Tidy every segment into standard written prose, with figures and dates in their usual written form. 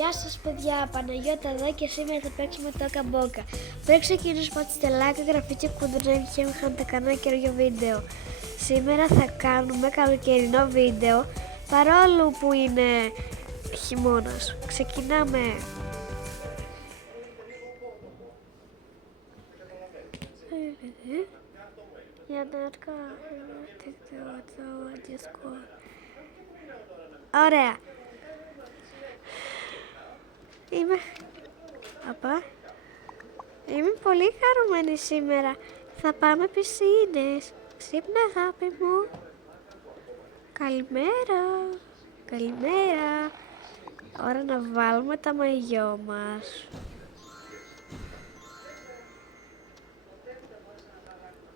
Γεια σας παιδιά, Παναγιώτα εδώ και σήμερα θα παίξουμε το καμπόκα. Πριν ξεκινήσουμε, πατήστε like, εγγραφή και κουδουνάκι και είχαμε τα κανένα καινούργιο βίντεο. Σήμερα θα κάνουμε καλοκαιρινό βίντεο παρόλο που είναι χειμώνας. Ξεκινάμε. Ωραία. Είμαι πολύ χαρούμενη σήμερα. Θα πάμε πισίνες. Ξύπνα αγάπη μου. Καλημέρα. Καλημέρα. Ώρα να βάλουμε τα μαγιό μας.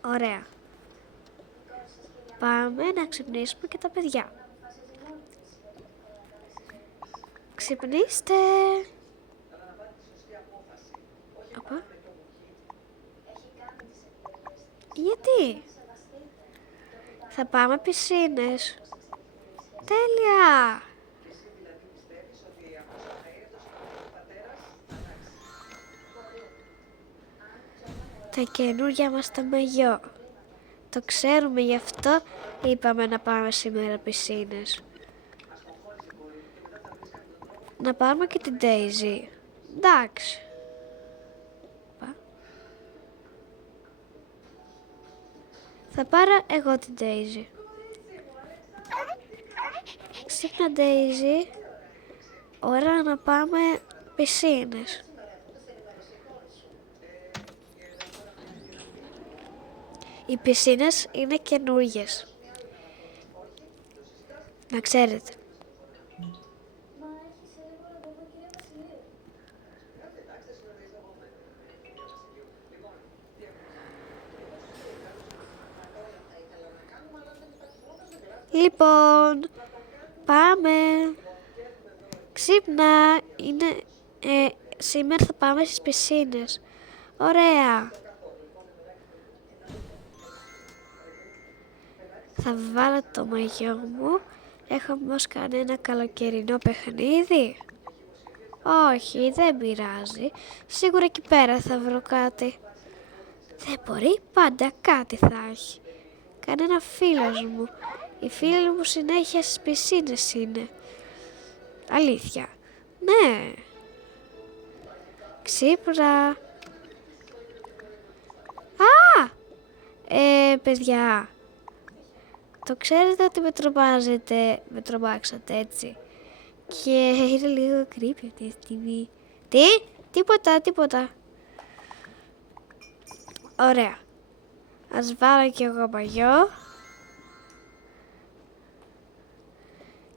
Ωραία. Πάμε να ξυπνήσουμε και τα παιδιά. Ξυπνήστε. Απα. Γιατί? Θα πάμε πισίνες. Τέλεια. Τα καινούργια μας τα μαγιό. Το ξέρουμε, γι' αυτό είπαμε να πάμε σήμερα πισίνες. Να πάρουμε και την Daisy. Εντάξει. Θα πάρω εγώ την Daisy. Ξύπνα Daisy. Ώρα να πάμε πισίνες. Οι πισίνες είναι καινούργιες. Να ξέρετε. Λοιπόν, πάμε. Ξύπνα. Σήμερα θα πάμε στις πισίνες. Ωραία. Θα βάλω το μαγιό μου. Έχουμε όμως κάνει ένα καλοκαιρινό παιχνίδι. Όχι, δεν πειράζει. Σίγουρα εκεί πέρα θα βρω κάτι. Δεν μπορεί, πάντα κάτι θα έχει. Κανένα φίλος μου. Οι φίλοι μου συνέχεια στις πισίνες είναι. Αλήθεια. Ναι. Ξύπνα. Α! Παιδιά. Το ξέρετε ότι με τρομάξατε έτσι. Και είναι λίγο creepy αυτή τη στιγμή. Τι? Τίποτα. Ωραία. Ας βάλω κι εγώ μαγιό.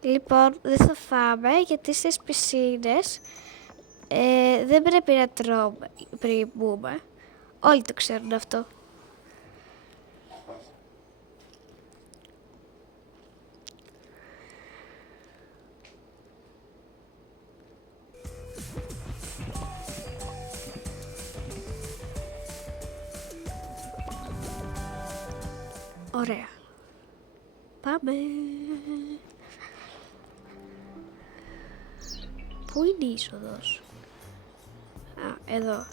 Λοιπόν, δεν θα φάμε γιατί στις πισίνες δεν πρέπει να τρώμε πριν μπούμε. Όλοι το ξέρουν αυτό. Ωραία. Πάμε. Πού είναι η είσοδος? Α, εδώ.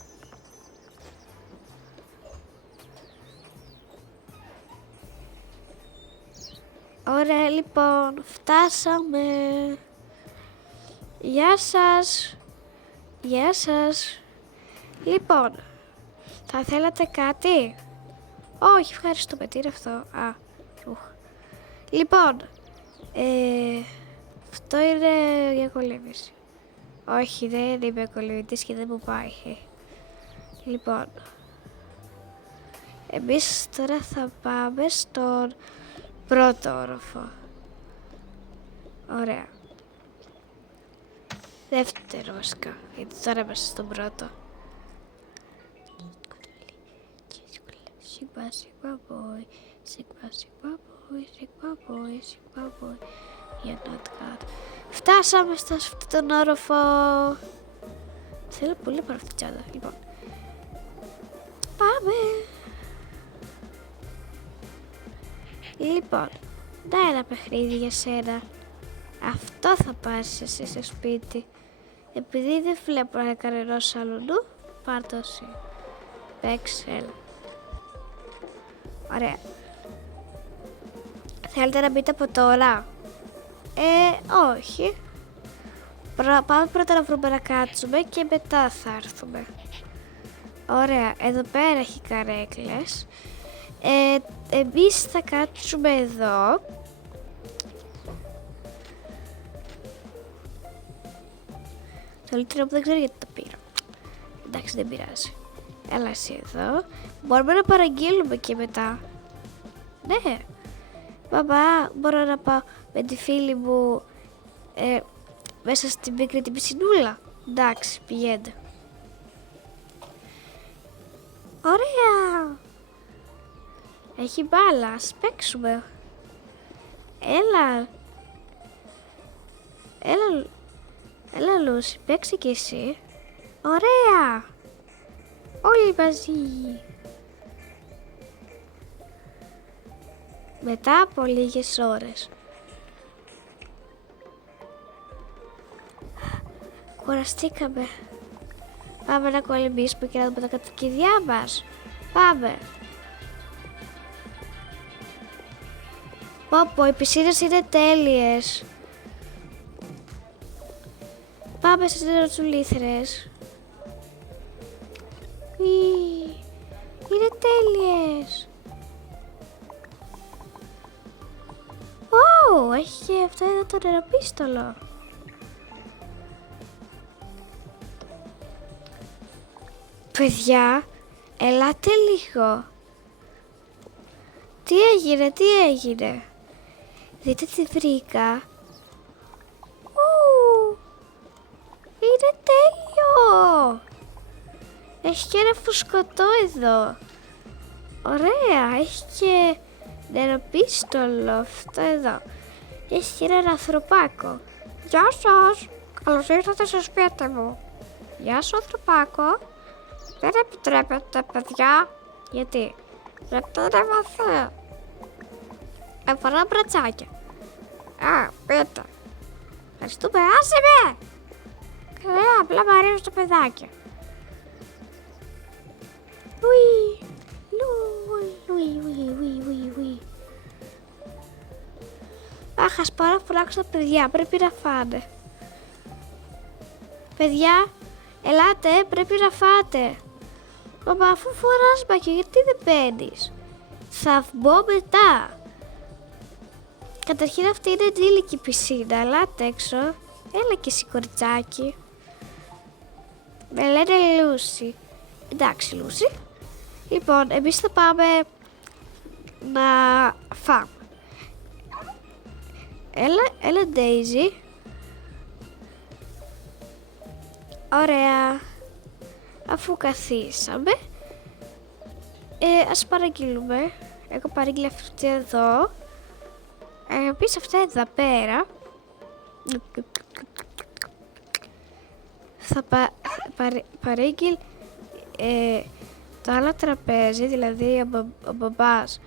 Ωραία, λοιπόν, φτάσαμε. Γεια σας. Γεια σας. Λοιπόν, θα θέλατε κάτι? Όχι, ευχαριστώ, πετήρε αυτό. Α, λοιπόν, αυτό είναι για κολύμβηση. Όχι, δεν είμαι κολυμβητής και δεν μου πάει. Λοιπόν, εμείς τώρα θα πάμε στον πρώτο όροφο. Ωραία. Δεύτερο βασικά, γιατί τώρα είμαστε στον πρώτο. Sigma boy, you're not God. Φτάσαμε στο αυτόν τον όροφο. Θέλω πολύ παραφτιάδα. Λοιπόν, πάμε. Λοιπόν, να ένα παιχνίδι για σένα. Αυτό θα πάρεις εσύ στο σπίτι. Επειδή δεν βλέπω κανένας άλλον, πάρ' το εσύ. Παίξε. Ωραία. Θέλετε να μπείτε από τώρα? Όχι. Πάμε πρώτα να βρούμε να κάτσουμε και μετά θα έρθουμε. Ωραία, εδώ πέρα έχει καρέκλες. Εμείς θα κάτσουμε εδώ. Το λίτρο μου δεν ξέρω γιατί το πήρα. Εντάξει, δεν πειράζει. Έλα εσύ εδώ. Μπορούμε να παραγγείλουμε και μετά. Ναι. Μπαμπά, μπορώ να πάω με τη φίλη μου μέσα στην πίκρη την πισινούλα? Εντάξει, πηγαίνετε. Ωραία. Έχει μπάλα, ας παίξουμε. Έλα. Έλα Λούση, παίξε κι εσύ. Ωραία. Όλοι μαζί. Μετά από λίγες ώρες. Κουραστήκαμε. Πάμε να κολυμπήσουμε και να δούμε τα κατοικίδια μας. Πάμε. Πω, οι πισίνες είναι τέλειες. Πάμε στις νεροτσουλήθρες. Είναι τέλειες. Έχει και αυτό εδώ το νεροπίστολο. Παιδιά, ελάτε λίγο. Τι έγινε? Δείτε τι βρήκα. Είναι τέλειο. Έχει και ένα φουσκωτό εδώ. Ωραία, έχει και νεροπίστολο αυτό εδώ. Έχει και ένα ανθρωπάκο. Γεια σας, καλώς ήρθατε στο σπίτι μου. Γεια σου ανθρωπάκο. Δεν επιτρέπετε παιδιά. Γιατί? Γιατί είναι βαθύ. Φοράω μπρατσάκια. Πείτε. Ευχαριστούμε, άσε με. Καλά, απλά μ' αρέσουν τα παιδάκια. Αχ, ας πάρω να φωνάξω τα παιδιά, πρέπει να φάνε. Παιδιά, ελάτε, πρέπει να φάτε. Μαμά, αφού φοράς μπακιό, γιατί δεν μπαίνεις? Θα μπω μετά. Καταρχήν αυτή είναι ενήλικη πισίνα, ελάτε έξω. Έλα και εσύ κοριτσάκι. Με λένε Λούση. Εντάξει Λούση. Λοιπόν, εμείς θα πάμε να φάμε. Έλα Ντέιζι. Ωραία. Αφού καθίσαμε, ας παραγγείλουμε. Έχω παρήγγειλε αυτή εδώ. Επίσης αυτά εδώ πέρα. Θα παρήγγειλ το άλλο τραπέζι, δηλαδή ο μπαμπάς,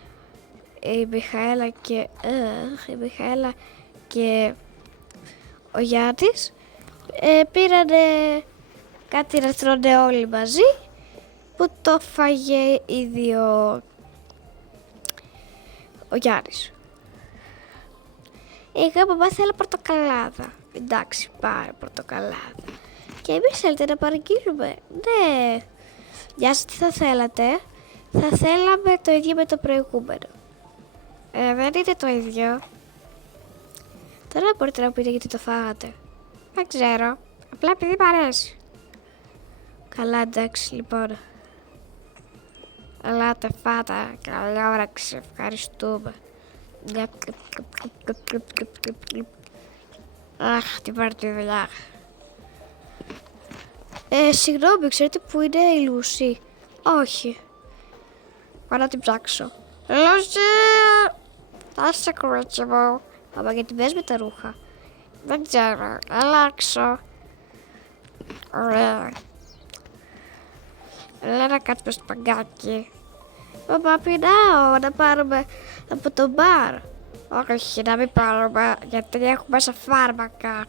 η Μιχαέλα και ο Γιάννης πήρανε κάτι να τρώνε όλοι μαζί, που το φάγε ήδη ο Γιάννης. Εγώ μπαμπά θέλω πορτοκαλάδα. Εντάξει, πάρε πορτοκαλάδα. Και εμείς θέλετε να παραγγείλουμε? Ναι. Γεια σας, τι θα θέλατε? Θα θέλαμε το ίδιο με το προηγούμενο. Δεν είναι το ίδιο. Τώρα μπορείτε να πείτε γιατί το φάγατε. Δεν ξέρω. Απλά επειδή μ' αρέσει. Καλά, εντάξει, λοιπόν. Ελάτε, φάτα. Καλή όρεξη. Ευχαριστούμε. Αχ, τι πάρει τη δουλειά. Συγγνώμη, ξέρετε που είναι η Λούση? Όχι. Πάω να την ψάξω. Λούση! Άσε κορίτσι μου. Μαμά, γιατί μπες με τα ρούχα? Δεν ξέρω, αλλάξω. Ωραία. Έλα να κάτσουμε στο παγκάκι. Μαμά, πεινάω να πάρουμε από το μπαρ. Όχι, να μην πάρουμε, γιατί έχουμε μέσα φάρμακα.